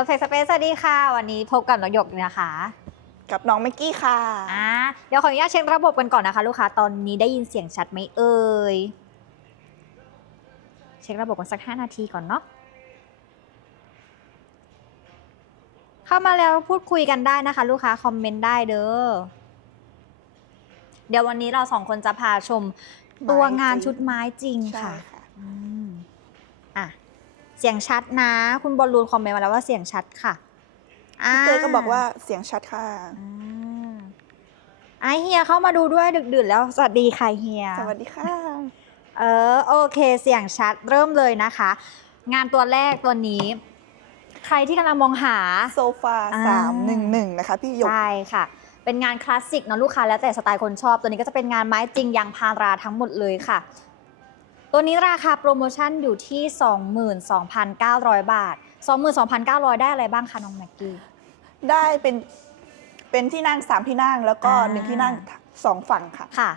Perfect Space สวัสดีค่ะ วันนี้พบกับน้องหยกนะคะ กับน้องเมกกี้ค่ะอ่าเดี๋ยวขออนุญาตเช็คระบบกันก่อนนะคะ ลูกค้าตอนนี้ได้ยินเสียงชัดไหมเอ่ยเช็คระบบกันสัก 5 นาทีก่อนเนาะเข้ามาแล้วพูดคุยกันได้นะคะ ลูกค้าคอมเมนต์ได้เด้อเดี๋ยววันนี้เราสองคนจะพาชมตัวงานชุดไม้จริงใช่ค่ะค่ะ อืมอะ เสียงชัดนะ คุณบอลลูนคอมเมนต์มาแล้วว่าเสียงชัดค่ะพี่เตยก็บอกว่าเสียงชัดค่ะอ่าไอะเฮียเข้ามาดูด้วยดึกดื่นแล้วสวัสดีค่ะเฮีย สวัสดีค่ะ เออโอเคเสียงชัดเริ่มเลยนะคะ งานตัวแรกตัวนี้ ใครที่กำลังมองหาโซฟาอ่าสามหนึ่งหนึ่งนะคะพี่หยกใช่ค่ะ เป็นงานคลาสสิกเนอะลูกค้าแล้วแต่สไตล์คนชอบ ตัวนี้ก็จะเป็นงานไม้จริงยางพาราทั้งหมดเลยค่ะ ตัวนี้ราคาโปรโมชั่นอยู่ที่ 22,900 บาท 22,900 ได้อะไรบ้างคะน้องแม็กกี้ ได้เป็นเป็นที่นั่งสามที่นั่งแล้วก็อ่า หนึ่งที่นั่งสองฝั่งค่ะ ค่ะ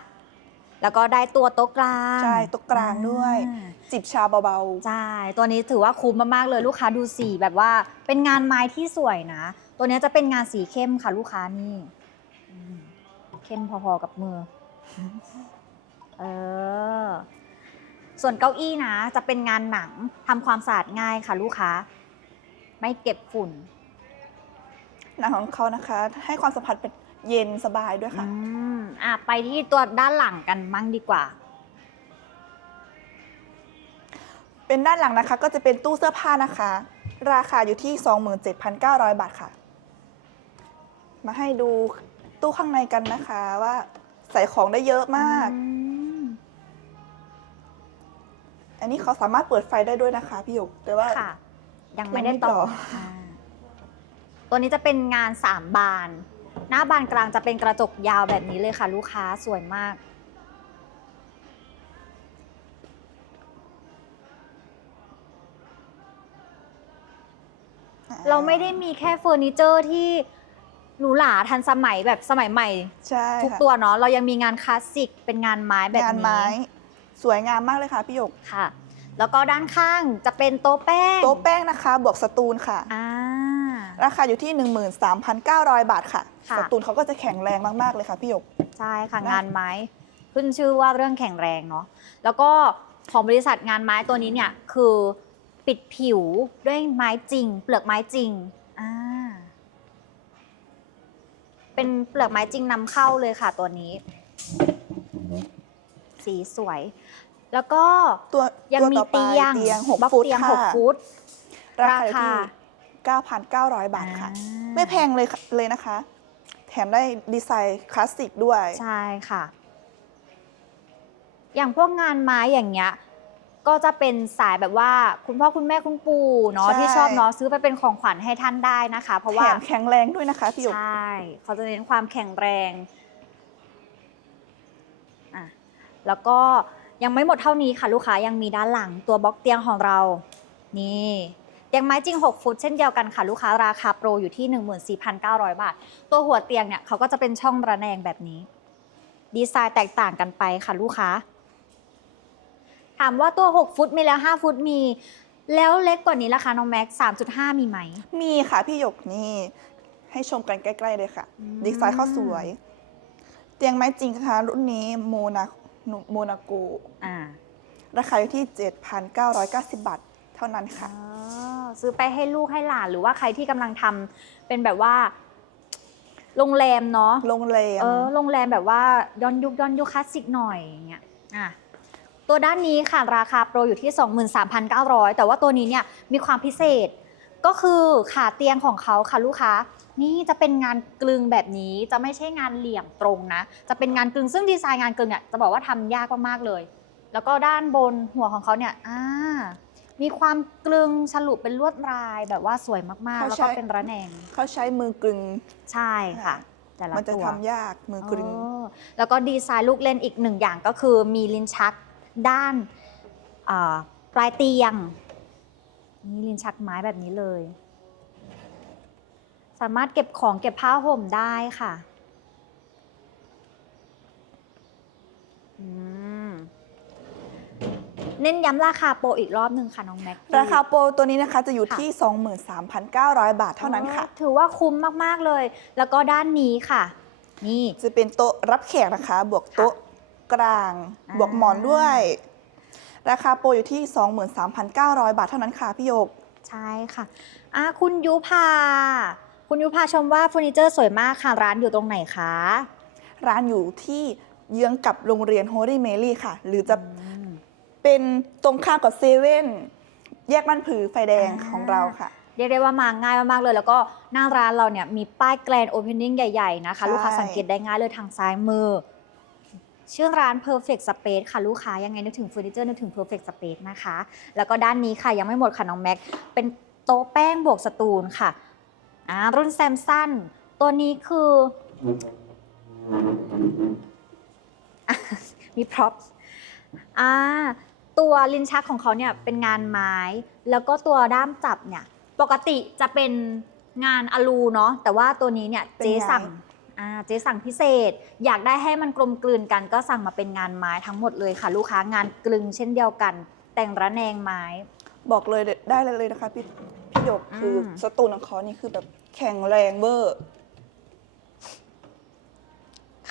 แล้วก็ได้ตัวโต๊ะกลางใช่โต๊ะกลางด้วย อ่า จิบชาเบา ใช่ ตัวนี้ถือว่าคุ้มมาก ๆ เลยลูกค้าดูสีแบบว่าเป็นงานไม้ที่สวยนะ ตัวนี้จะเป็นงานสีเข้มค่ะลูกค้านี่อืมเข้มพอ ๆ กับมือ เออ ส่วนเก้าอี้นะ จะเป็นงานหนังทำความสะอาดง่ายค่ะลูกค้า ไม่เก็บฝุ่นๆหนังของเขานะคะ ให้ความสัมผัสเป็นเย็นสบายด้วยค่ะ อืมอะไปที่ตัวด้านหลังกันมั่งดีกว่า เป็นด้านหลังนะคะ ก็จะเป็นตู้เสื้อผ้านะคะ ราคาอยู่ที่ 27,900 บาทค่ะ มาให้ดูตู้ข้างในกันนะคะว่าใส่ของได้เยอะมาก อืม อันนี้เขาสามารถเปิดไฟได้ด้วยนะคะพี่หยกแต่ว่า ค่ะ ยังไม่ได้ต่อยังไม่ต่ออ่าตัวนี้จะเป็นงานสามบาน หน้าบานกลางจะเป็นกระจกยาวแบบนี้เลยค่ะ ลูกค้าสวยมาก เราไม่ได้มีแค่เฟอร์นิเจอร์ที่หรูหราทันสมัยแบบสมัยใหม่ ใช่ทุกค่ะตัวเนาะเรายังมีงานคลาสสิกเป็นงานไม้แบบงานนี้ ไม้ สวยงามมากเลยค่ะพี่หยกค่ะ แล้วก็ด้านข้างจะเป็นโต๊ะแป้งโต๊ะแป้งนะคะ บวกสตูนค่ะอ่าราคาอยู่ที่ 13,900 บาทค่ะค่ะสตูนเขาก็จะแข็งแรงมากๆเลยค่ะพี่หยกใช่ค่ะนะงานไม้ขึ้นชื่อว่าเรื่องแข็งแรงเนาะแล้วก็ของบริษัทงานไม้ตัวนี้เนี่ยคือปิดผิวด้วยไม้จริง เปลือกไม้จริงอ่าเป็นเปลือกไม้จริงนำเข้าเลยค่ะตัวนี้ สีสวย แล้วก็ตัวยังตัวมีต่อไปเตียงเตียงบล็อก6ฟุตเตียงค่ะ6ฟุต ราคาอยู่ที่ราค9,900 บาทค่ะ อ่า ไม่แพงเลยค่ะเลยนะคะ แถมได้ดีไซน์คลาสสิกด้วย ใช่ค่ะ อย่างพวกงานไม้อย่างเงี้ย ก็จะเป็นสายแบบว่าคุณพ่อคุณแม่คุณปู่เนาะใช่ ที่ชอบเนาะซื้อไปเป็นของขวัญให้ท่านได้นะคะ เพราะว่าแถมแข็งแรงด้วยนะคะพี่หยก ใช่เขาจะเน้นความแข็งแรงอะ แล้วก็ยังไม่หมดเท่านี้ค่ะลูกค้ายังมีด้านหลังตัวบล็อกเตียงของเรา นี่เตียงไม้จริง 6 ฟุตเช่นเดียวกันค่ะ ลูกค้าราคาโปรอยู่ที่ 14,900 บาท ตัวหัวเตียงเนี่ยเขาก็จะเป็นช่องระแนงแบบนี้ ดีไซน์แตกต่างกันไปค่ะลูกค้า ถามว่าตัว 6 ฟุตมีแล้ว 5 ฟุตมี แล้วเล็กกว่านี้ราคาน้องแม็ก3.5 มีไหม มีค่ะพี่หยกนี่ ให้ชมกันใกล้ ๆ เลยค่ะ ดีไซน์เข้าสวย เตียงไม้จริงค่ะรุ่นนี้โมนา โมนาโก อ่าราคาอยู่ที่ 7,990 บาท เท่านั้นค่ะ อ๋อซื้อไปให้ลูกให้หลานหรือว่าใครที่กำลังทำเป็นแบบว่า โรงแรมเนาะโรงแรมเออโรงแรมแบบว่าย้อนยุคย้อนยุคคลาสสิกหน่อยอย่างเงี้ยอะตัวด้านนี้ค่ะราคาโปรอยู่ที่ 23,900 แต่ว่าตัวนี้เนี่ยมีความพิเศษก็คือขาเตียงของเขาค่ะลูกค้า นี่จะเป็นงานกลึงแบบนี้จะไม่ใช่งานเหลี่ยมตรงนะ จะเป็นงานกลึงซึ่งดีไซน์งานกลึงเนี่ยจะบอกว่าทำยากมากๆเลย แล้วก็ด้านบนหัวของเขาเนี่ยอ่ามีความกลึงฉลุเป็นลวดลายแบบว่าสวยมากๆเขาแล้วใช้ก็เป็นระแนง เขาใช้มือกลึงใช่ค่ะ แต่ละมันจะตัวทำยากมือกลึงอ๋อแล้วก็ดีไซน์ลูกเล่นอีกหนึ่งอย่างก็คือมีลิ้นชักด้านอ่าปลายเตียงนี่ลิ้นชักไม้แบบนี้เลย สามารถเก็บของเก็บผ้าห่มได้ค่ะอืมเน้นย้ำราคาโปรอีกรอบหนึ่งค่ะ น้องแม็กกี้ราคาโปรตัวนี้นะคะจะอยู่ค่ะที่ 23,900 บาทเท่านั้นค่ะอ๋อถือว่าคุ้มมาก ๆ เลย แล้วก็ด้านนี้ค่ะ นี่จะเป็นโต๊ะรับแขกนะคะ บวกโต๊ะกลางอ่าบวกหมอนด้วย ราคาโปรอยู่ที่ 23,900 บาทเท่านั้นค่ะพี่หยก ใช่ค่ะอะ คุณยุพา คุณยุพาชมว่าเฟอร์นิเจอร์สวยมากค่ะ ร้านอยู่ตรงไหนคะ ร้านอยู่ที่เยื้องกับโรงเรียน Holy Mary ค่ะ หรือจะอืมเป็นตรงข้ามกับเซเว่นแยกบ้านผือไฟแดงอ่าของเราค่ะ เรียกได้ว่ามาง่ายมากๆเลย แล้วก็หน้าร้านเราเนี่ยมีป้ายแกรนโอเพนนิ่งใหญ่ๆนะคะใช่ลูกค้าสังเกตได้ง่ายเลยทางซ้ายมือ ชื่อร้าน Perfect Space ค่ะ ลูกค้ายังไงนึกถึงเฟอร์นิเจอร์นึกถึง Perfect Space นะคะ แล้วก็ด้านนี้ค่ะยังไม่หมดค่ะน้องแม็กเป็นโต๊ะแป้งบวกสตูลค่ะ อ่ารุ่นแซมสันตัวนี้คืออะมีพร็อพอ่าตัวลิ้นชักของเขาเนี่ยเป็นงานไม้ แล้วก็ตัวด้ามจับเนี่ยปกติจะเป็นงานอลูเนาะแต่ว่าตัวนี้เนี่ยเป็นเจ๊งานสั่งอ่าเจ๊สั่งพิเศษ อยากได้ให้มันกลมกลืนกันก็สั่งมาเป็นงานไม้ทั้งหมดเลยค่ะ ลูกค้างานกลึงเช่นเดียวกัน แต่งระแนงไม้ บอกเลยได้เลยนะคะพี่พี่ หยกอืมคือสตูนของเขานี่คือแบบแข็งแรงเวอร์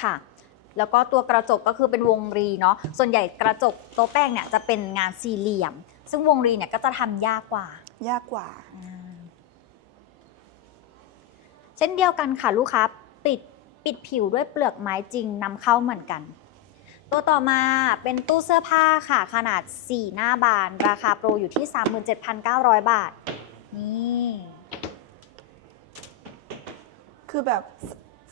ค่ะ แล้วก็ตัวกระจกก็คือเป็นวงรีเนาะ ส่วนใหญ่กระจกโต๊ะแป้งเนี่ยจะเป็นงานสี่เหลี่ยม ซึ่งวงรีเนี่ยก็จะทำยากกว่า ยากกว่าเช่นเดียวกันค่ะลูกค้าปิดปิดผิวด้วยเปลือกไม้จริงนำเข้าเหมือนกัน ตัวต่อมาเป็นตู้เสื้อผ้าค่ะ ขนาด 4 หน้าบาน ราคาโปรอยู่ที่ 37,900 บาท นี่คือแบบ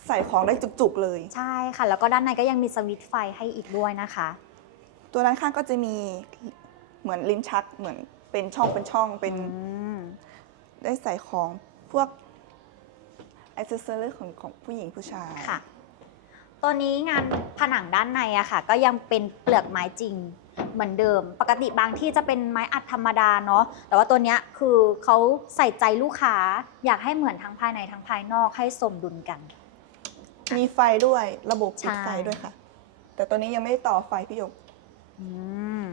ใส่ของได้จุกๆเลย ใช่ค่ะ แล้วก็ด้านในก็ยังมีสวิตช์ไฟให้อีกด้วยนะคะ ตัวด้านข้างก็จะมีเหมือนลิ้นชักเหมือนเป็นช่องเป็นช่องเป็นอืมได้ใส่ของพวกอิเซอร์ของของผู้หญิงผู้ชายค่ะ ตัวนี้งานผนังด้านในอะค่ะ ก็ยังเป็นเปลือกไม้จริง เหมือนเดิม ปกติบางที่จะเป็นไม้อัดธรรมดาเนาะแต่ว่าตัวเนี้ยคือเขาใส่ใจลูกค้าอยากให้เหมือนทั้งภายในทั้งภายนอกให้สมดุลกัน มีไฟด้วยระบบปิดใช่ไฟด้วยค่ะ แต่ตัวนี้ยังไม่ได้ต่อไฟพี่หยกอืม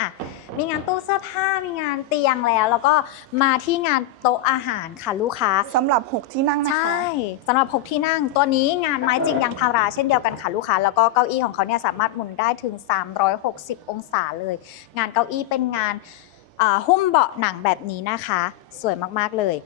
อะมีงานตู้เสื้อผ้ามีงานเตียงแล้ว แล้วก็มาที่งานโต๊ะอาหารค่ะลูกค้า สำหรับ 6 ที่นั่งนะใช่คะสำหรับ 6 ที่นั่งตัวนี้งานไม้จริงยางพาราเช่นเดียวกันค่ะลูกค้า แล้วก็เก้าอี้ของเขาเนี่ยสามารถหมุนได้ถึง 360 องศาเลย งานเก้าอี้เป็นงานอ่าหุ้มเบาะหนังแบบนี้นะคะ สวยมากๆเลย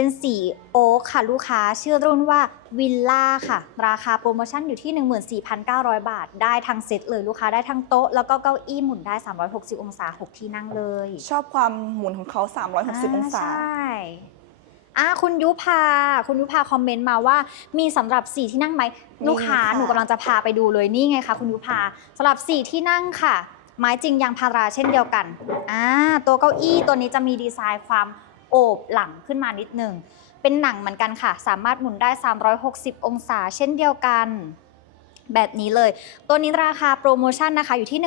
เป็นสีโอ๊คค่ะลูกค้าชื่อรุ่นว่าวิลล่าค่ะ ราคาโปรโมชั่นอยู่ที่ 14,900 บาท ได้ทั้งเซตเลยลูกค้าได้ทั้งโต๊ะ แล้วก็เก้าอี้หมุนได้ 360 องศา 6 ที่นั่งเลย ชอบความหมุนของเขา 360 องศา ใช่อะคุณยุพา คุณยุพาคอมเมนต์มาว่า มีสำหรับ 4 ที่นั่งไหมมีลูกค้าค่ะหนูกำลังจะพาไปดูเลยนี่ไงคะคุณยุพาสำหรับ 4 ที่นั่งค่ะ ไม้จริงยางพาราเช่นเดียวกันอ่าตัวเก้าอี้ตัวนี้จะมีดีไซน์ความ โอบหลังขึ้นมานิดหนึ่งเป็นหนังเหมือนกันค่ะ สามารถหมุนได้ 360 องศาเช่นเดียวกัน แบบนี้เลย ตัวนี้ราคาโปรโมชั่นนะคะ อยู่ที่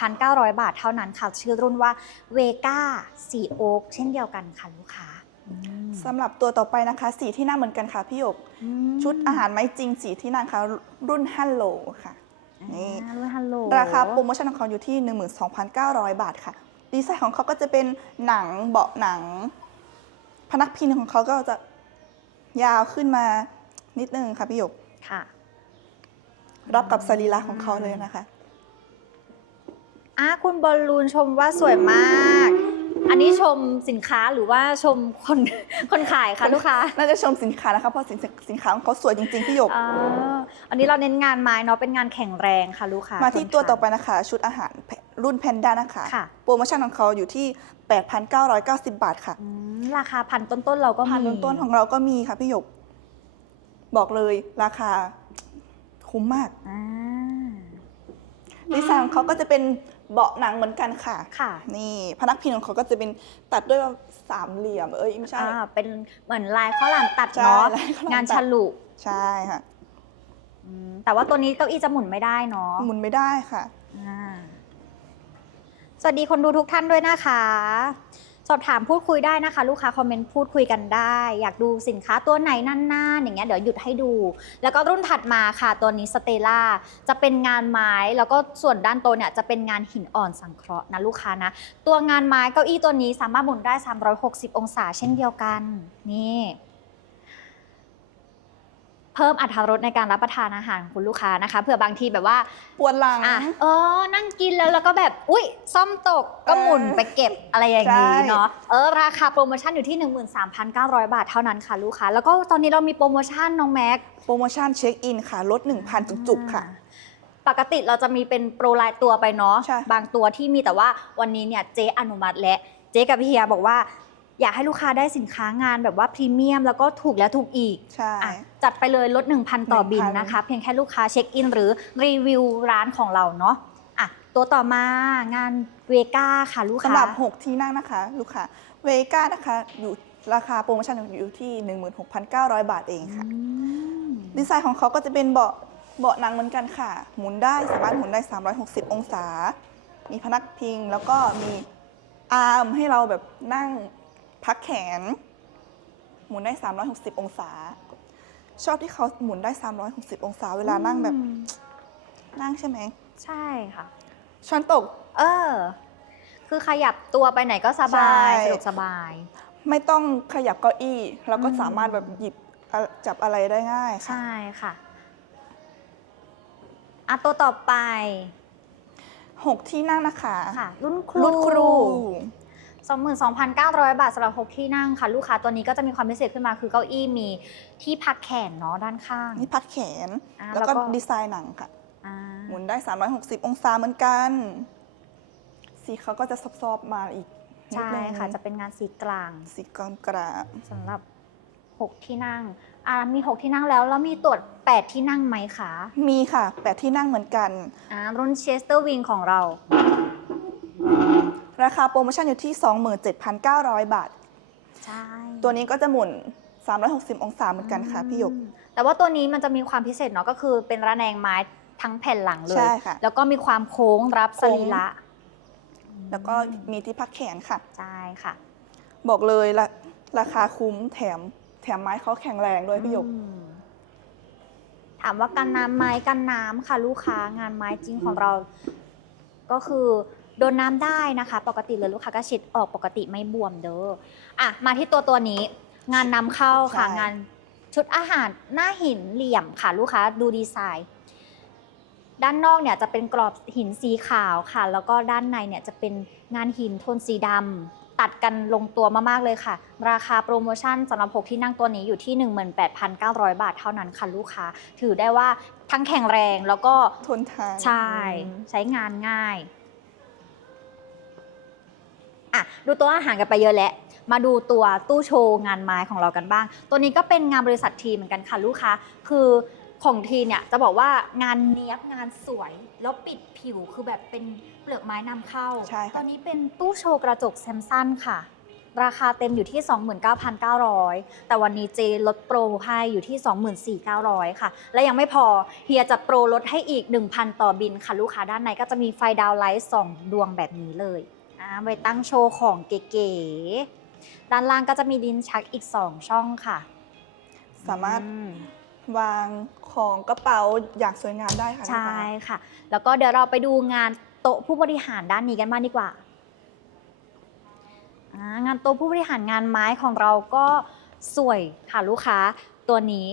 13,900 บาทเท่านั้นค่ะ ชื่อรุ่นว่าเวก้าสีโอ๊กเช่นเดียวกันค่ะลูกค้าอืมสำหรับตัวต่อไปนะคะ สีที่นั่งเหมือนกันค่ะพี่หยกอืมชุดอาหารไม้จริงสีที่นั่งค่ะรุ่นฮัลโหลค่ะนี่อ่ารุ่นฮัลโหลราคาโปรโมชั่นของเขาอยู่ที่ 12,900 บาทค่ะ ดีไซน์ของเขาก็จะเป็นหนังเบาะหนัง พนักพิงของเขาก็จะยาวขึ้นมานิดนึงค่ะพี่หยกค่ะรับกับสรีระของเขาเลยนะคะอะคุณบอลลูนชมว่าสวยมาก อันนี้ชมสินค้าหรือว่าชมคนคนขายคะลูกค้าน่าจะชมสินค้านะคะเพราะสินสินค้าของเขาสวยจริงๆพี่หยกอ่าอันนี้เราเน้นงานไม้เนาะเป็นงานแข็งแรงค่ะลูกค้ามาที่คนตัวขยต่อไปนะคะ ชุดอาหารรุ่นแพนด้านะคะ ค่ะ โปรโมชั่นของเขาอยู่ที่ 8,990 บาทค่ะ อืมราคาพันต้นๆเราก็มีพันต้นๆของเราก็มีค่ะพี่หยก บอกเลยราคาคุ้มมากอ่าดีไซน์ของเขาก็จะเป็นเบาะหนังเหมือนกันค่ะ ค่ะนี่พนักพิงของเขาก็จะเป็นตัดด้วยสามเหลี่ยม เอ้ยไม่ใช่ อ่าเป็นเหมือนลายข้าวหลามตัดใช่เนาะลายข้าวหลามตัด งานฉลุใช่ค่ะ อืมแต่ว่าตัวนี้เก้าอี้จะหมุนไม่ได้เนาะ หมุนไม่ได้ค่ะอ่า สวัสดีคนดูทุกท่านด้วยนะคะ สอบถามพูดคุยได้นะคะ ลูกค้าคอมเมนต์พูดคุยกันได้ อยากดูสินค้าตัวไหนนานๆอย่างเงี้ยเดี๋ยวหยุดให้ดู แล้วก็รุ่นถัดมาค่ะตัวนี้สเตล่าจะเป็นงานไม้แล้วก็ส่วนด้านโตเนี่ยจะเป็นงานหินอ่อนสังเคราะห์นะลูกค้านะ ตัวงานไม้เก้าอี้ตัวนี้สามารถหมุนได้ 360 องศาเช่นเดียวกันนี่ เพิ่มอรรถรสในการรับประทานอาหารของคุณลูกค้านะคะเผื่อบางทีแบบว่าปวดหลัง อะเออนั่งกินแล้วแล้วก็แบบอุ้ยซ่อมตกก็หมุนเออไปเก็บอะไรอย่างนี้ใช่เนาะเออราคาโปรโมชั่นอยู่ที่ 13,900 บาทเท่านั้นค่ะลูกค้า แล้วก็ตอนนี้เรามีโปรโมชั่นน้องแม็กโปรโมชั่นเช็คอินค่ะลด 1,000 จุกๆค่ะปกติเราจะมีเป็นโปรรายตัวไปเนาะใช่บางตัวที่มีแต่ว่าวันนี้เนี่ยเจ๊อนุมัติและเจ๊กับพี่เฮียบอกว่า อยากให้ลูกค้าได้สินค้างานแบบว่าพรีเมียมแล้วก็ถูกแล้วถูกอีกใช่ อะจัดไปเลยลด 1,000 ต่อบิน1,000นะคะ เพียงแค่ลูกค้าเช็คอินหรือรีวิวร้านของเราเนาะอะตัวต่อมางานเวก้าค่ะลูกค้า สำหรับ 6 ที่นั่งนะคะ ลูกค้าเวก้านะคะอยู่ราคาโปรโมชั่นอยู่ที่ 16,900 บาทเองค่ะอืมดีไซน์ของเขาก็จะเป็นเบาะเบาะหนังเหมือนกันค่ะ หมุนได้สามารถหมุนได้ 360 องศา มีพนักพิงแล้วก็มีอาร์มให้เราแบบนั่ง พักแขน หมุนได้ 360 องศา ชอบที่เขาหมุนได้ 360 องศา เวลานั่งแบบอืมนั่งใช่ไหม ใช่ค่ะ ช้อนตก เออ คือขยับตัวไปไหนก็สบายใช่สะดวกสบาย ไม่ต้องขยับเก้าอี้ แล้วก็อืมสามารถแบบหยิบอะจับอะไรได้ง่ายค่ะ ใช่ค่ะอะตัวต่อไป 6 ที่นั่งนะคะ ค่ะ รุ่นครูรุ่นครู 22,900 บาทสำหรับ 6 ที่นั่งค่ะ ลูกค้าตัวนี้ก็จะมีความพิเศษขึ้นมาคือเก้าอี้มีที่พักแขนเนาะด้านข้าง นี่พักแขน อ่าแล้วก็แล้วก็ ดีไซน์หนังค่ะ อ่าหมุนได้ 360 องศาเหมือนกัน สีเขาก็จะซอบๆมาอีกนิดใช่นึงค่ะจะเป็นงานสีกลางสีกลางกระสำหรับ 6 ที่นั่งอ่ามี 6 ที่นั่งแล้วแล้วมีตรวจ 8 ที่นั่งไหมคะมีค่ะ แปดที่นั่งเหมือนกัน อ่ารุ่นเชสเตอร์วิงของเรา ราคาโปรโมชั่นอยู่ที่ 27,900 บาท ใช่ตัวนี้ก็จะหมุน 360 องศาเหมือนกันค่ะพี่หยกอืมแต่ว่าตัวนี้มันจะมีความพิเศษเนาะก็คือเป็นระแนงไม้ทั้งแผ่นหลังเลย ใช่ค่ะ แล้วก็มีความโค้งรับสรีระแล้วก็มีที่พักแขนค่ะ ใช่ค่ะ บอกเลยละราคาคุ้มแถมแถมไม้เขาแข็งแรงด้วยพี่หยกอืมถามว่ากันน้ำไหมกันน้ำค่ะ ลูกค้างานไม้จริงของเรา ก็คือ โดนน้ำได้นะคะ ปกติเลยลูกค้าก็เช็ดออกปกติไม่บวมเด้ออะมาที่ตัวตัวนี้ งานนำเข้าค่ะใช่ งานชุดอาหารหน้าหินเหลี่ยมค่ะ ลูกค้าดูดีไซน์ ด้านนอกเนี่ยจะเป็นกรอบหินสีขาวค่ะ แล้วก็ด้านในเนี่ยจะเป็นงานหินโทนสีดำตัดกันลงตัวมากๆเลยค่ะ ราคาโปรโมชั่นสำหรับ6ที่นั่งตัวนี้อยู่ที่ 18,900 บาทเท่านั้นค่ะลูกค้า ถือได้ว่าทั้งแข็งแรงแล้วก็ ทนทานใช่ อืม ใช้งานง่าย อะดูตัวอาหารกันไปเยอะแล้วมาดูตัวตู้โชว์งานไม้ของเรากันบ้าง ตัวนี้ก็เป็นงานบริษัททีเหมือนกันค่ะลูกค้า คือของทีเนี่ยจะบอกว่างานเนี้ยบงานสวยแล้วปิดผิวคือแบบเป็นเปลือกไม้นำเข้าใช่ค่ะ ตัวนี้เป็นตู้โชว์กระจกแซมซันค่ะ ราคาเต็มอยู่ที่ 29,900 แต่วันนี้เจลดโปรให้อยู่ที่ 24,900 ค่ะ และยังไม่พอเฮียจะโปรลดให้อีก 1,000 ต่อบินค่ะ ลูกค้าด้านในก็จะมีไฟดาวน์ไลท์ 2 ดวงแบบนี้เลยอ่า ไว้ตั้งโชว์ของเก๋ๆ ด้านล่างก็จะมีดินชักอีก 2 ช่องค่ะ สามารถอืมวางของกระเป๋าอย่างสวยงามได้ค่ะใช่ลูกค้าค่ะ แล้วก็เดี๋ยวเราไปดูงานโต๊ะผู้บริหารด้านนี้กันบ้างดีกว่าอ่า งานโต๊ะผู้บริหารงานไม้ของเราก็สวยค่ะลูกค้า ตัวนี้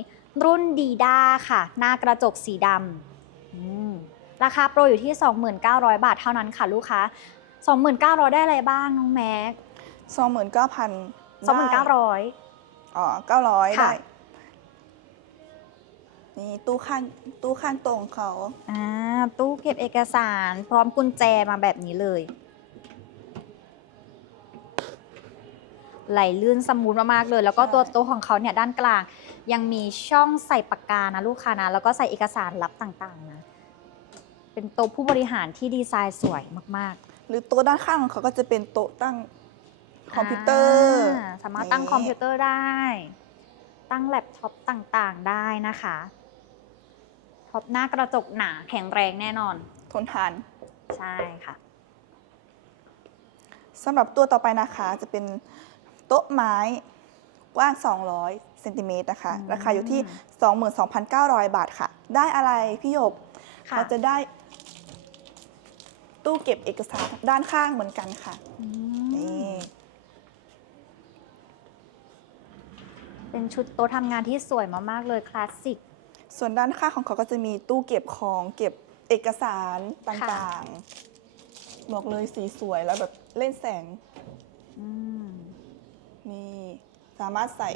รุ่นดีด้าค่ะ หน้ากระจกสีดำอืมราคาโปรอยู่ที่ 29,000 บาทเท่านั้นค่ะลูกค้า 29,000ได้อะไรบ้างน้องแม็กสองหมื่นเก้าพัน29,000อ๋อเก้าร้อยค่ะได้ นี่ตู้ข้างตู้ข้างตรงเขาอ่าตู้เก็บเอกสารพร้อมกุญแจมาแบบนี้เลย ไหลลื่นสมูทมากๆเลย แล้วก็ตัวโต๊ะของเขาเนี่ยด้านกลาง ยังมีช่องใส่ปากกานะลูกค้านะแล้วก็ใส่เอกสารลับต่างๆนะ เป็นโต๊ะผู้บริหารที่ดีไซน์สวยมาก หรือโต๊ะด้านข้างของเขาก็จะเป็นโต๊ะตั้งๆคอมพิวเตอร์าสามารถตั้งคอมพิวเตอร์ได้ ตั้งแล็ปท็อปต่างๆได้นะคะท็อปหน้ากระจกหนาแข็งแรงแน่นอน ทนทานใช่ค่ะสำหรับตัวต่อไปนะคะจะเป็นโต๊ะไม้กว้าง 200เซนติเมตรนะคะอืมราคาอยู่ที่ 22,900 บาทค่ะ ได้อะไรพี่หยกค่ะเราจะได้ ตู้เก็บเอกสารด้านข้างเหมือนกันค่ะอืนี่มเป็นชุดโต๊ะทำงานที่สวยมากๆเลยคลาสสิก ส่วนด้านข้างของเขาก็จะมีตู้เก็บของเก็บเอกสารต่างๆ บอกเลยสีสวยแล้วแบบเล่นแสงอืมนี่สามารถใส่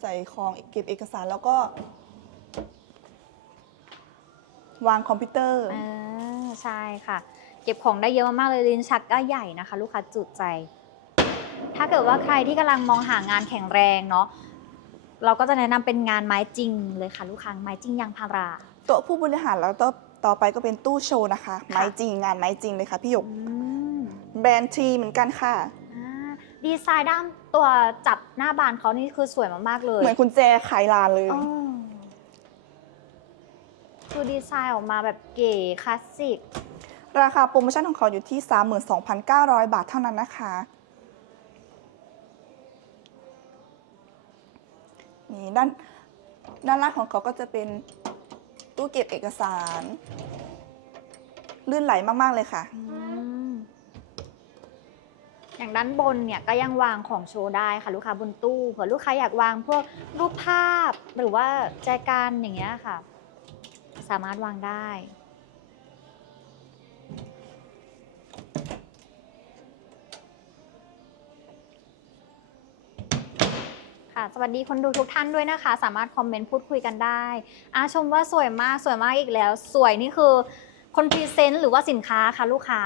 ใส่ของเก็บเอกสารแล้วก็ วางคอมพิวเตอร์อ่า ใช่ค่ะ เก็บของได้เยอะมากๆเลยลิ้นชักก็ใหญ่นะคะ ลูกค้าจุใจ ถ้าเกิดว่าใครที่กำลังมองหางานแข็งแรงเนาะเราก็จะแนะนำเป็นงานไม้จริงเลยค่ะ ลูกค้าไม้จริงยางพาราโต๊ะผู้บริหารแล้วโต๊ะต่อไปก็เป็นตู้โชว์นะคะ ไม้จริงงานไม้จริงเลยค่ะพี่หยกอืมแบรนด์ทีเหมือนกันค่ะอ่าดีไซน์ด้านตัวจับหน้าบานเขานี่คือสวยมากๆเลย เหมือนคุณแจขายลานเลยอ๋อ คือดีไซน์ออกมาแบบเก๋คลาสสิก ราคาโปรโมชั่นของเขาอยู่ที่ 32,900 บาทเท่านั้นนะคะ นี่ด้านด้านล่างของเขาก็จะเป็นตู้เก็บเอกสาร ลื่นไหลมาก ๆ เลยค่ะ อย่างด้านบนเนี่ยก็ยังวางของโชว์ได้ค่ะลูกค้าบนตู้เผื่อลูกค้าอยากวางพวกรูปภาพหรือว่าแจกันอย่างเงี้ยค่ะ สามารถวางได้ ค่ะ สวัสดีคนดูทุกท่านด้วยนะคะ สามารถคอมเมนต์พูดคุยกันได้อาชมว่าสวยมากสวยมากอีกแล้ว สวยนี่คือคนพรีเซนต์หรือว่าสินค้าคะลูกค้า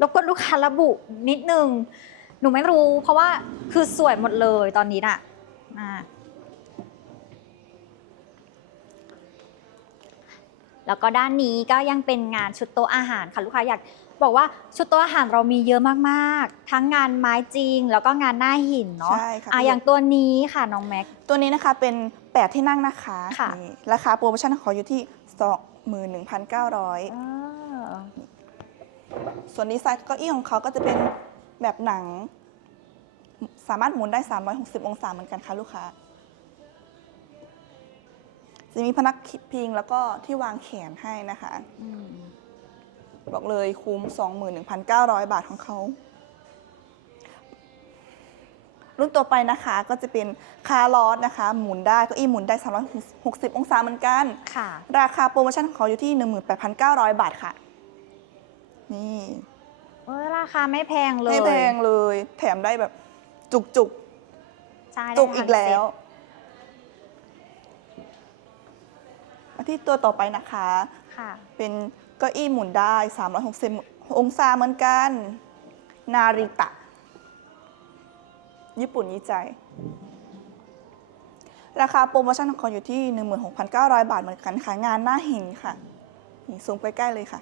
รบกวนลูกค้าระบุนิดนึง หนูไม่รู้ เพราะว่าคือสวยหมดเลยตอนนี้น่ะอ่า แล้วก็ด้านนี้ก็ยังเป็นงานชุดโต๊ะอาหารค่ะลูกค้าอยากบอกว่าชุดโต๊ะอาหารเรามีเยอะมากๆ ทั้งงานไม้จริง แล้วก็งานหน้าหินเนาะใช่ค่ะอะอย่างตัวนี้ค่ะน้องแม็ก ตัวนี้นะคะเป็น 8 ที่นั่งนะคะค่ะ นี่ราคาโปรโมชั่นของเขาอยู่ที่ 21,900อ่าส่วนดีไซน์เก้าอี้ของเขาก็จะเป็นแบบหนัง สามารถหมุนได้ 360 องศาเหมือนกันค่ะลูกค้า จะมีพนักพิงแล้วก็ที่วางแขนให้นะคะอืมบอกเลยคุ้ม 21,900 บาทของเขา รุ่นต่อไปนะคะก็จะเป็นคาร์ลอสนะคะ หมุนได้เก็อี้หมุนได้ 360 องศาเหมือนกัน ค่ะ ราคาโปรโมชั่นของเขาอยู่ที่ 18,900 บาทค่ะ นี่เอ้ยราคาไม่แพงเลย ไม่แพงเลย แถมได้แบบจุกจุกใช่ๆได้จุกทานอีกแล้ว เซ็ต มา ที่ตัวต่อไปนะคะ ค่ะ เป็นเก้าอี้หมุนได้ 360 องศาเหมือนกัน นาริตะ ญี่ปุ่นยี่ใจ ราคาโปรโมชั่นของเขาอยู่ที่ 16,900 บาทเหมือนกันค่ะ งานหน้าหินค่ะ นี่ซูมไปใกล้เลยค่ะ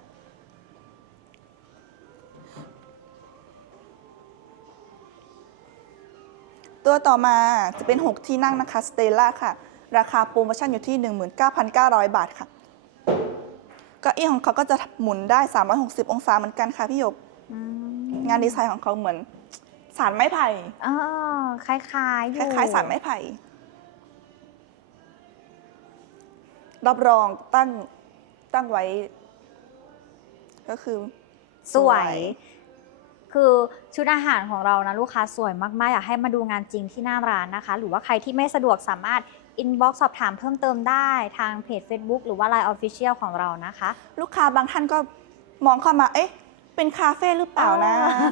ตัวต่อมาจะเป็น 6 ที่นั่งนะคะสเตล่าค่ะ ราคาโปรโมชั่นอยู่ที่ 19,900 บาทค่ะเก้าอี้ของเขาก็จะหมุนได้ 360 องศาเหมือนกันค่ะพี่หยกอืมงานดีไซน์ของเขาเหมือนสารไม้ไผ่อ๋อคล้ายๆอคยู่ล้ายๆสารไม้ไผ่รับรองตั้งตั้งไว้ ก็คือ สวย คือชุดอาหารของเรานะลูกค้าสวยมากๆ อยากให้มาดูงานจริงที่หน้าร้านนะคะ หรือว่าใครที่ไม่สะดวกสามารถ อินบ็อกซ์สอบถามเพิ่มเติมได้ทางเพจ Facebook หรือว่า Line Official ของเรานะคะ ลูกค้าบางท่านก็มองเข้ามา เอ๊ะ เป็นคาเฟ่หรือเปล่านะอ่า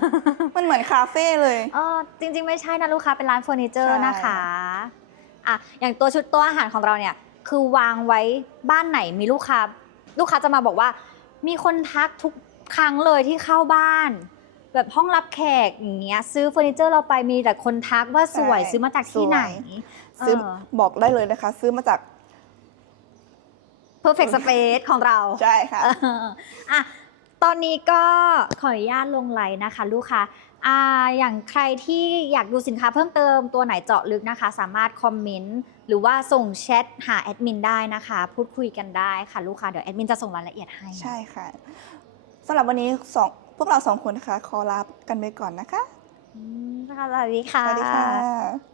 มันเหมือนคาเฟ่เลย เออจริง ๆ ไม่ใช่นะลูกค้าเป็นร้านเฟอร์นิเจอร์ใช่ นะคะอะอย่างตัวชุดโต๊ะอาหารของเราเนี่ย คือวางไว้บ้านไหนมีลูกค้า ลูกค้าจะมาบอกว่า มีคนทักทุกครั้งเลยที่เข้าบ้าน แบบห้องรับแขกอย่างเงี้ยซื้อเฟอร์นิเจอร์เราไปมีแต่คนทักว่าสวยใช่ซื้อมาจากที่ไหน ซื้อเออบอกได้เลยนะคะ ซื้อมาจาก perfect space ของเรา ใช่ค่ะ เอออะตอนนี้ก็ขออนุญาตลงไลน์นะคะ ลูกค้าอ่าอย่างใครที่อยากดูสินค้าเพิ่มเติมตัวไหนเจาะลึกนะคะ สามารถคอมเมนต์หรือว่าส่งแชทหาแอดมินได้นะคะ พูดคุยกันได้ค่ะลูกค้าเดี๋ยวแอดมินจะส่งรายละเอียดให้ใช่ค่ะสำหรับวันนี้สองพวกเราสองคนนะคะ ขอลากันไปก่อนนะคะ อืมค่ะสวัสดีค่ะ สวัสดีค่ะ